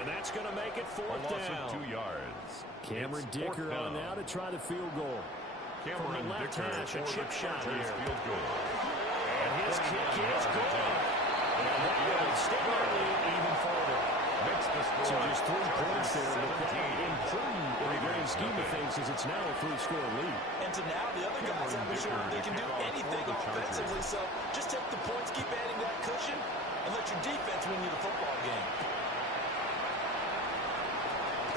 And that's going to make it 4th A loss down. of 2 yards. Cameron It's Dicker 4th on down. now to try the field goal. Cameron From the left Dicker hash, a for chip the shot Chargers here. field goal. And his kick is good. And that will extend their lead even further. Makes the score. So just 3 points there, but that 17. imprudent in the grand scheme of things as it's now a 3-score lead. And to now, the other guys haven't shown they can do anything offensively. So just take the points, keep adding that cushion, and let your defense win you the football game.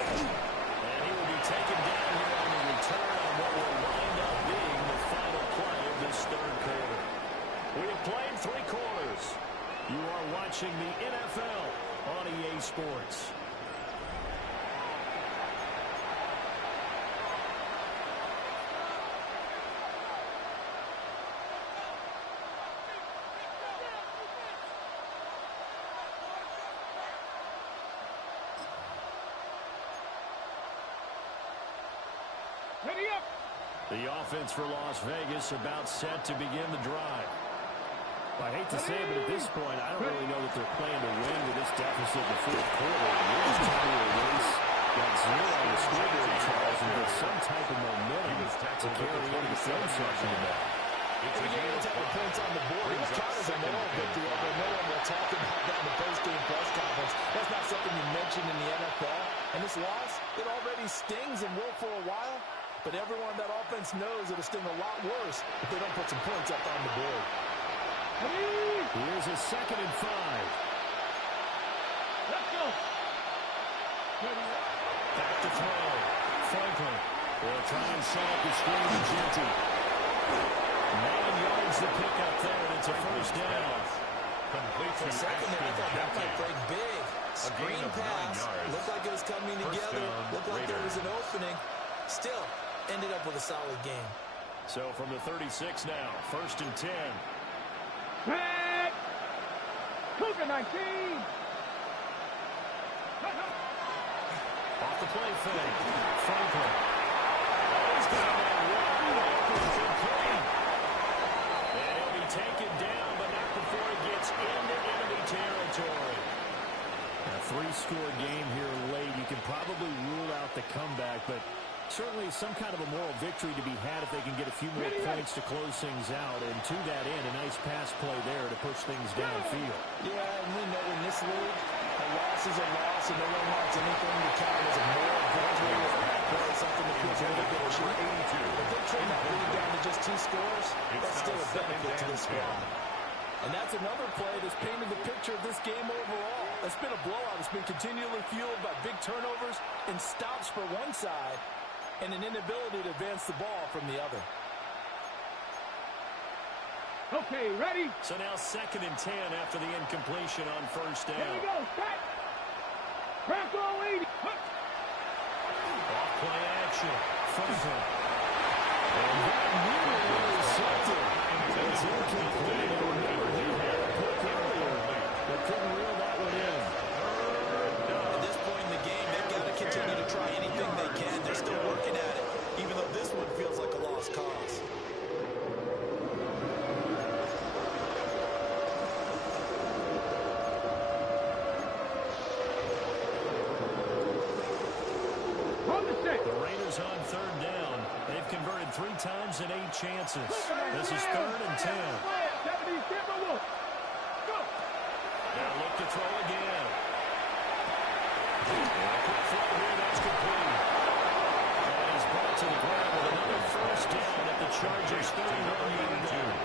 And he will be taken down here on the return on what will wind up being the final play of this 3rd quarter. We have played 3 quarters. You are watching the NFL on EA Sports. Ready up. The offense for Las Vegas about set to begin the drive. I hate to say it, but at this point, I don't really know that they're playing to win with this deficit in the 4th quarter. They're just trying to erase that 0 on the scoreboard, Charles, and get some type of momentum to carry into the film section of that. It's a game of points on the board. It's kind of a moral victory, although no one will talk about that in the post-game press conference. That's not something you mention in the NFL. And this loss, it already stings and will for a while. But everyone on that offense knows it'll sting a lot worse if they don't put some points up on the board. Here's a 2nd and 5. Let's go. Back to throw. Franklin will try and set up the screen to Genty. 9 yards the pickup there, and it's a 1st down. Complete For to a second there, I thought that Ashton might break big. Screen of 9 pass. yards. Looked like it was coming together. down, Looked like there was an Raiders. opening. Still, ended up with a solid game. So from the 36 now, 1st and 10. Back. Cougar 19. Off the play fake. Franklin. He's got that wide open complete. And he'll be taken down, but not before he gets into enemy territory. A 3-score game here late. You can probably rule out the comeback, but certainly some kind of a moral victory to be had if they can get a few more points to close things out. And to that end, a nice pass play there to push things downfield. Yeah, and we know in this league, a loss is a loss, and no one wants anything to count as a moral victory or something that feels a little bit cheap. If they trade that lead down to just 2 scores, that's still a benefit to this squad. And that's another play that's painted the picture of this game overall. It's been a blowout. It's been continually fueled by big turnovers and stops for one side and an inability to advance the ball from the other. Okay, ready? So now 2nd and 10 after the incompletion on 1st Here we down. go. Back. Crack all 80. Off play action. Franklin. And that nearly intercepted. It's incomplete. Remember, he had a pick earlier, but couldn't reel that one in. At this point in the game, they've got to continue to try anything they can. They're still working at it, even though this one feels like a lost cause. On the set. The Raiders on 3rd down. They've converted 3 times in 8 chances. This is 3rd and 10. 70 Timberwolves. Go. Now look to throw again. And a quick throw here, that's complete. And he's brought to the ground with another 1st down at the Chargers' 31-yard line.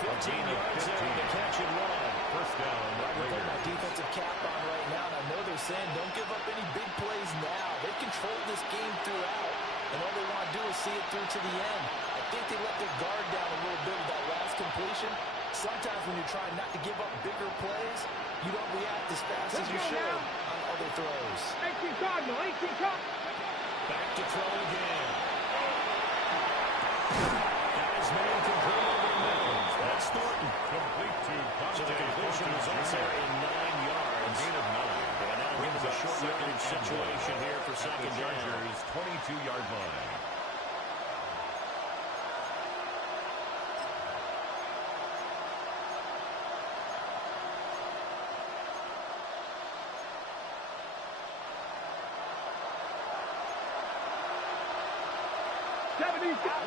15 yards there to catch and run. 1st down, They're putting my Raiders. defensive cap on right now, and I know they're saying don't give up any big plays now. They've controlled this game throughout, and all they want to do is see it through to the end. I think they let their guard down a little bit with that last completion, Sometimes when you're trying not to give up bigger plays, you don't react as fast as you should on other throws. 18 Cardinal, 18 Cardinal. Back to throw again. Got his man complete over the middle. That's Thornton. Complete to So the completion results there in 9 yards. Gain of 9. And now we're in a short yardage situation here for second down. Chargers' 22-yard line.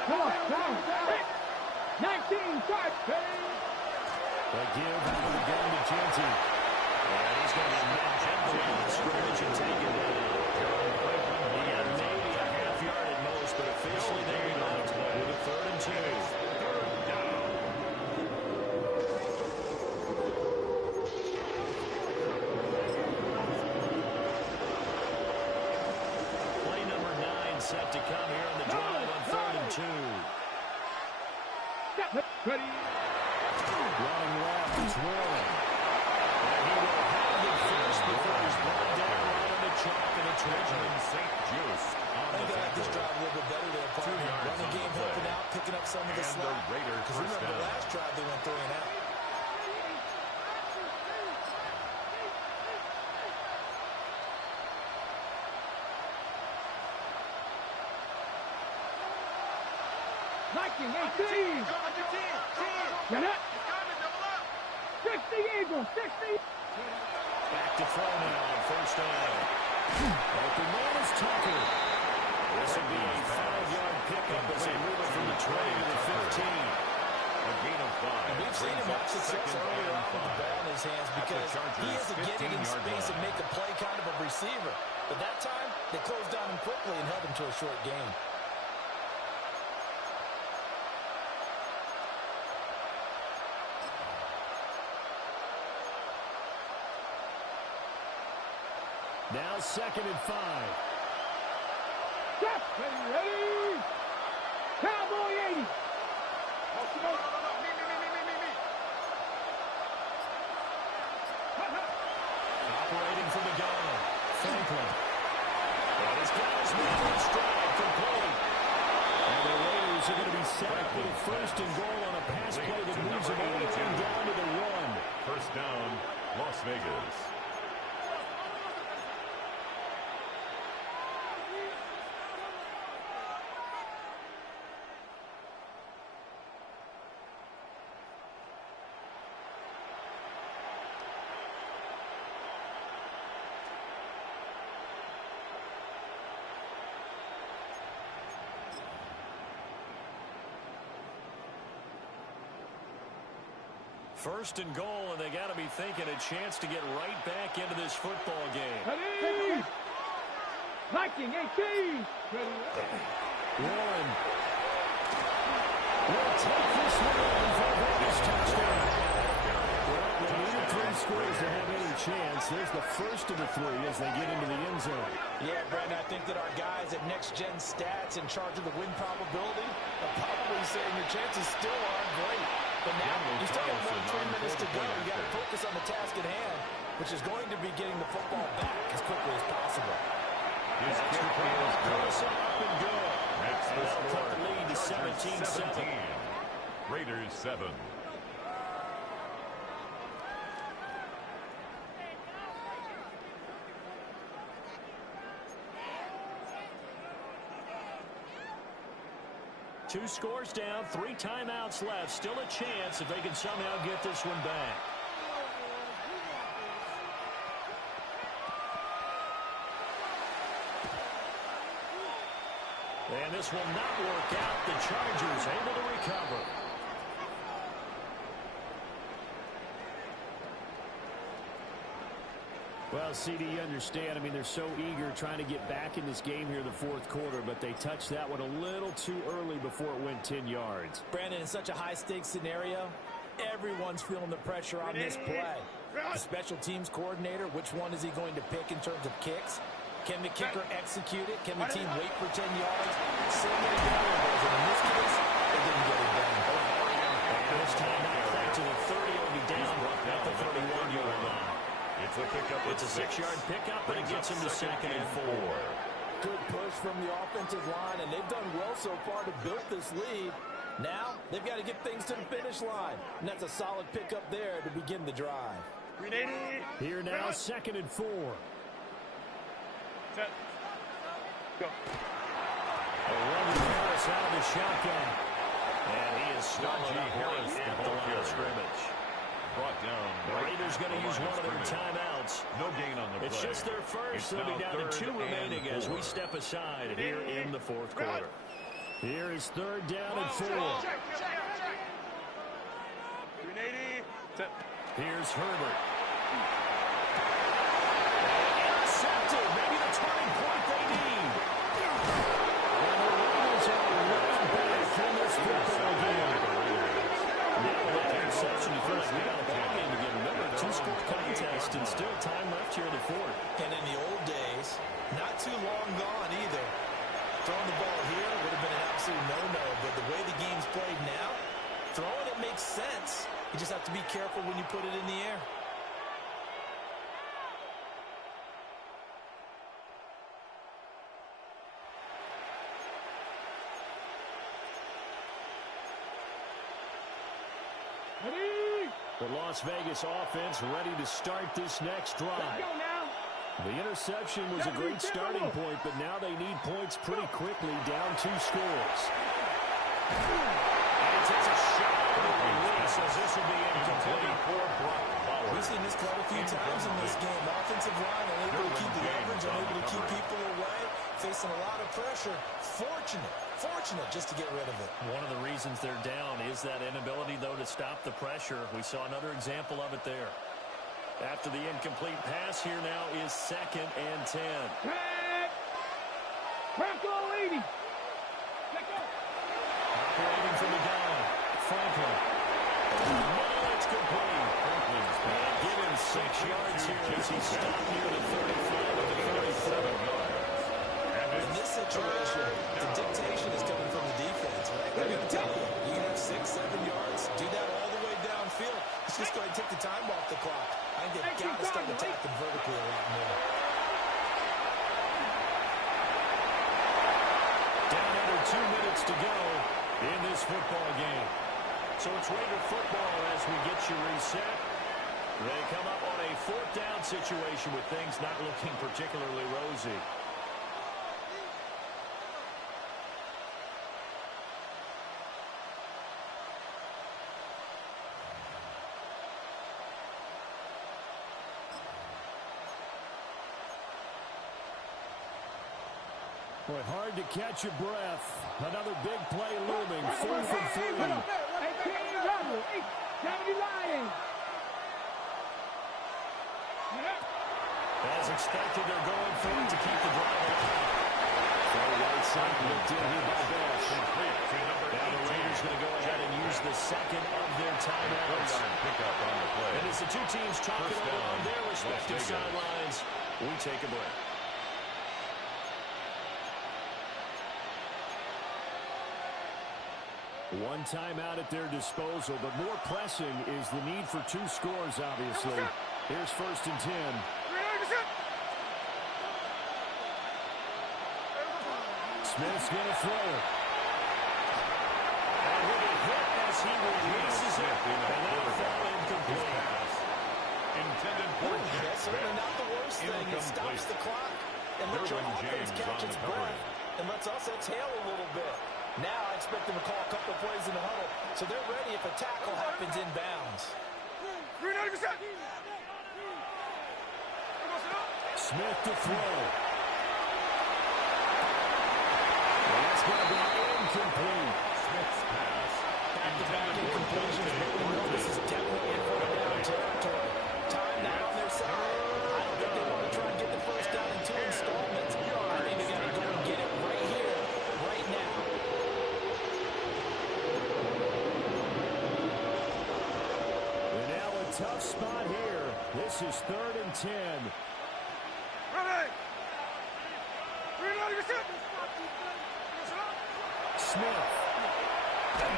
Come on, 19, start. The give out of the gun to Genty. And he's going to be knocked out of the scrimmage and taken down. He had maybe a half yard at most, but officially they go with a 3rd and 2. Third down. Play number 9 set to come here on the drive on 3rd and 2. Ready. Running left is Warren. And he will have it first before he's brought down right on the chalk and a touchdown. St. Juice on I the think I like this tackle. drive a little bit better there, partner. 2 yards Running on game the helping play. out, picking up some of the And the slack. Raiders Because first remember, the down. last drive they went 3 and out. Liking 18. Get it. 60 Eagles, 60. Back to throw now on 1st down. Open man is Tucker. This will be a 5-yard pickup as they move it from the 20 to the 15. A gain of 5. We've seen him have success earlier on with the ball in his hands because he has to get it in space and make a play kind of a receiver. But that time, they closed down him quickly and held him to a short gain. Now 2nd and 5. Step. Ready. Cowboy 80. Operating from the gun. Franklin. And he's got his man in stride complete. And the Raiders are going to be set up with a 1st and goal on a pass play that moves them all the way down to the 1. First down, Las Vegas. First and goal, and they got to be thinking a chance to get right back into this football game. Ready. Liking 18. Ready. Warren will take this one in for a Vegas touchdown. Well, they needed 3 scores to have any chance. There's the first of the 3 as they get into the end zone. Yeah, Brandon, I think that our guys at Next Gen Stats in charge of the win probability are probably saying your chances still aren't great. But now, you still got more than 3 minutes to go. You got to focus on the task at hand, which is going to be getting the football back as quickly as possible. His kick is good. Up and good. Makes the They'll cut score. the lead to Chargers 17-7. Raiders 7. Two scores down, 3 timeouts left. Still a chance if they can somehow get this one back. And this will not work out. The Chargers able to recover. Well, CD, you understand. I mean, they're so eager trying to get back in this game here in the 4th quarter, but they touched that one a little too early before it went 10 yards. Brandon, in such a high-stakes scenario, everyone's feeling the pressure on this play. The special teams coordinator, which one is he going to pick in terms of kicks? Can the kicker execute it? Can the team wait for 10 yards? So many variables, and in this case, they didn't get it done. And this time, not quite to the It's a 6-yard pickup, and it gets him to 2nd and 4. Good push from the offensive line, and they've done well so far to build this lead. Now, they've got to get things to the finish line, and that's a solid pickup there to begin the drive. Here now, 2nd and 4. Set. Go. Harris out of the shotgun. And he is swallowed up right at the line of scrimmage. Brought down. The Raiders going to use one of their timeouts. No gain on the play. It's just their first. They'll be down to 2 remaining as we step aside here in the 4th quarter. Here is 3rd down and 4. Here's Herbert. Intercepted. Maybe the turning point they need. And the Raiders are right back in this football game. Now with that interception, you feel like we got a ball game again. Remember, 2-score contest and still time left here in the 4th. And in the old days, not too long gone either. Throwing the ball here would have been an absolute no-no, but the way the game's played now, throwing it makes sense. You just have to be careful when you put it in the air. The Las Vegas offense ready to start this next drive. The interception was a great starting point, but now they need points pretty quickly, down 2 scores. And it takes a shot on the release as this will be incomplete. We've seen this quite a few times in this game. Offensive line unable to keep leverage, unable to keep people away, facing a lot of pressure. Fortunate just to get rid of it. One of the reasons they're down is that inability, though, to stop the pressure. We saw another example of it there. After the incomplete pass, here now is 2nd and 10. Franklin. Operating from the gun. Franklin. No, it's complete. And give him 6 yards here as he stopped near the 35 of the 37. In this situation, the dictation is coming from the defense. They're going to tell you, you can have 6, 7 yards, do that all the way downfield. Let's just go ahead and take the time off the clock. I think they've got to start attacking vertically a lot more. Down under 2 minutes to go in this football game. So it's Raider football as we get you reset. They come up on a 4th down situation with things not looking particularly rosy. Boy, hard to catch your breath. Another big play looming. 4th and 3. As expected, they're going for it to keep the drive alive. Far right side looked in here by Bash. Now the Raiders going to go ahead and use the 2nd of their timeouts. And as the 2 teams talk it over on their respective sidelines, we take a break. One timeout at their disposal, but more pressing is the need for 2 scores, obviously. Here's 1st and 10. Smith's going to throw it. And with a hit as he releases it, and that'll fall incomplete. Intended for That's certainly not the worst thing. It stops the clock and lets your offense catch its breath and lets us exhale a little bit. Now I expect them to call a couple plays in the huddle, so they're ready if a tackle happens inbounds. Smith to throw. Well, that's going to be incomplete. Smith's pass. Back-to-back incompletions. This is definitely in front of down territory. Time now on their side. I don't think they want to try and get the first down in 2 installments. I think they got to go and get it right here, right now. And now a tough spot here. This is 3rd and 10. Smith. Oh,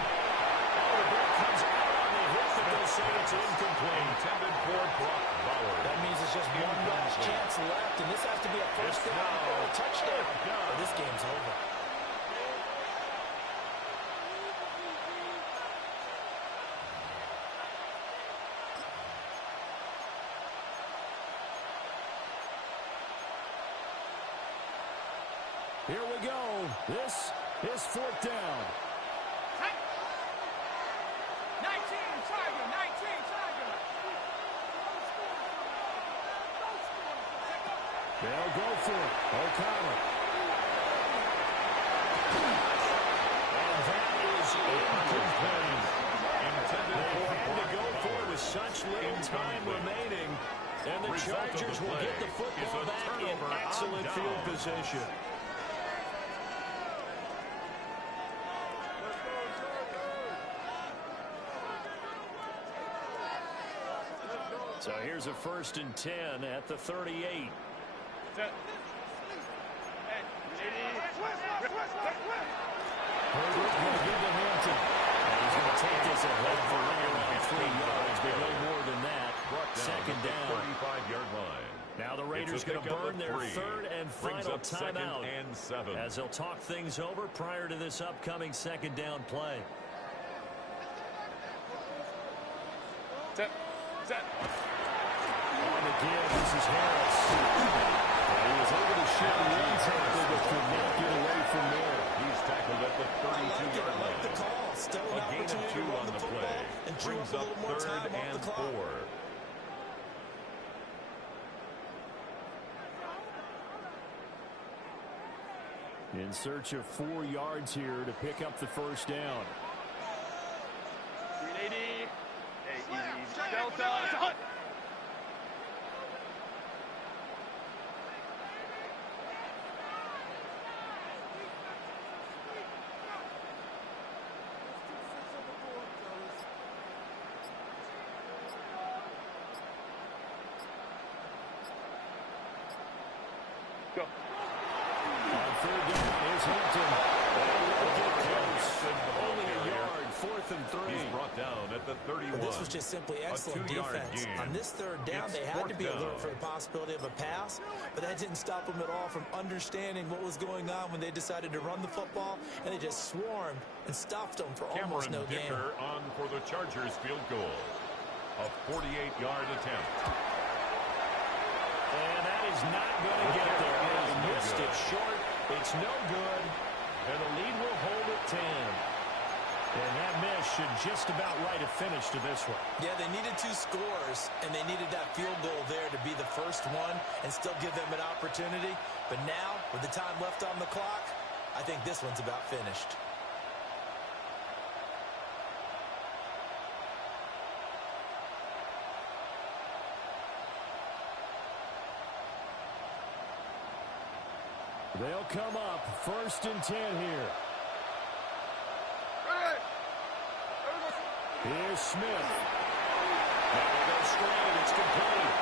the ball comes out on the hit, but they'll say It's incomplete. Intended for Brock Bowers. That means it's just one last chance left, and this has to be a first down or a touchdown. Or this game's over. Here we go. This is fourth down. 19, Tiger, 19, Tiger. They'll go for it. O'Connell. And that is incomplete. They had to go for it with such little time remaining. And the Chargers will get the football back in excellent field position. So here's a 1st and 10 at the 38. Herbert going to give to Hampton. And he's going to take this ahead for right around 3 yards, but no more than that. Second down. 35-yard line. Now the Raiders going to burn their 3rd and final timeout as they'll talk things over prior to this upcoming second down play. Set. On the give, this is Harris. And he was able to shed one tackle, but could not get away from there. He's tackled at the 32-yard line. The call. Still an A gain of opportunity 2 to run on the the football play. and chew Brings up a up little more 3rd time off and the clock. 4. In search of 4 yards here to pick up the first down. 380. Hey, easy. Delta. It's a hunt. Go. On 3rd down, here's Hampton. They'll get close. Only a yard, 4th and 3. He's brought down at the 31. This was just simply excellent 2-yard defense. gain. On this 3rd down, It's they had to 4th be down. alert for the possibility of a pass, but that didn't stop them at all from understanding what was going on when they decided to run the football, and they just swarmed and stuffed them for almost Cameron no gain. Dicker on for the Chargers field goal. A 48-yard attempt. And that is not going to get there. They missed it short. It's no good. And the lead will hold at 10. And that miss should just about write a finish to this one. Yeah, they needed 2 scores, and they needed that field goal there to be the first one and still give them an opportunity. But now, with the time left on the clock, I think this one's about finished. They'll come up 1st and 10 here. Here's Smith. Now they go straight. It's complete.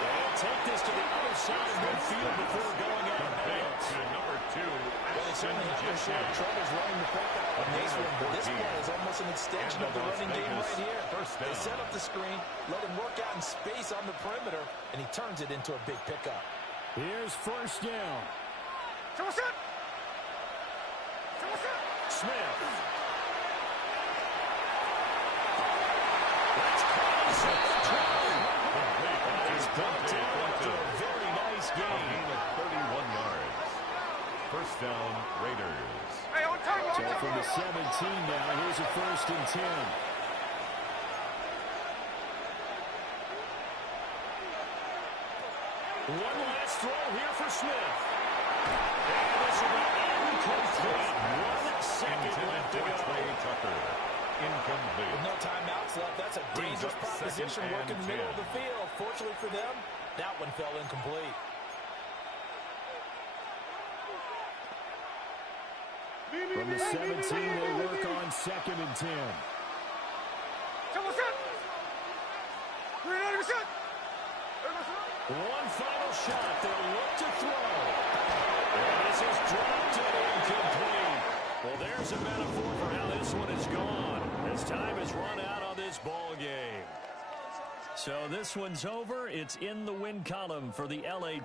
They'll take this to the other side of midfield before going out of bounds. To number 2. Well, they certainly have their share of troubles running the football on this one, but this play is almost an extension of the running game right here. They set up the screen, let him work out in space on the perimeter, and he turns it into a big pickup. Here's 1st down. Smith. That's close. He's brought down after a very nice A game. gain of 31 yards. First down, Raiders. So from the 17 now, here's a 1st and 10. One last throw here for Smith. And this will be incomplete. 1 second left to go. Tucker. Incomplete. With no timeouts left, that's a Brings dangerous up proposition 2nd working and the middle of 10. the field. Fortunately for them, that one fell incomplete. From the 17, they work on 2nd and 10. One final shot. They'll look to throw. And this is dropped and incomplete. Well, there's a metaphor for how this one is gone. As time has run out on this ball game. So this one's over. It's in the win column for the LA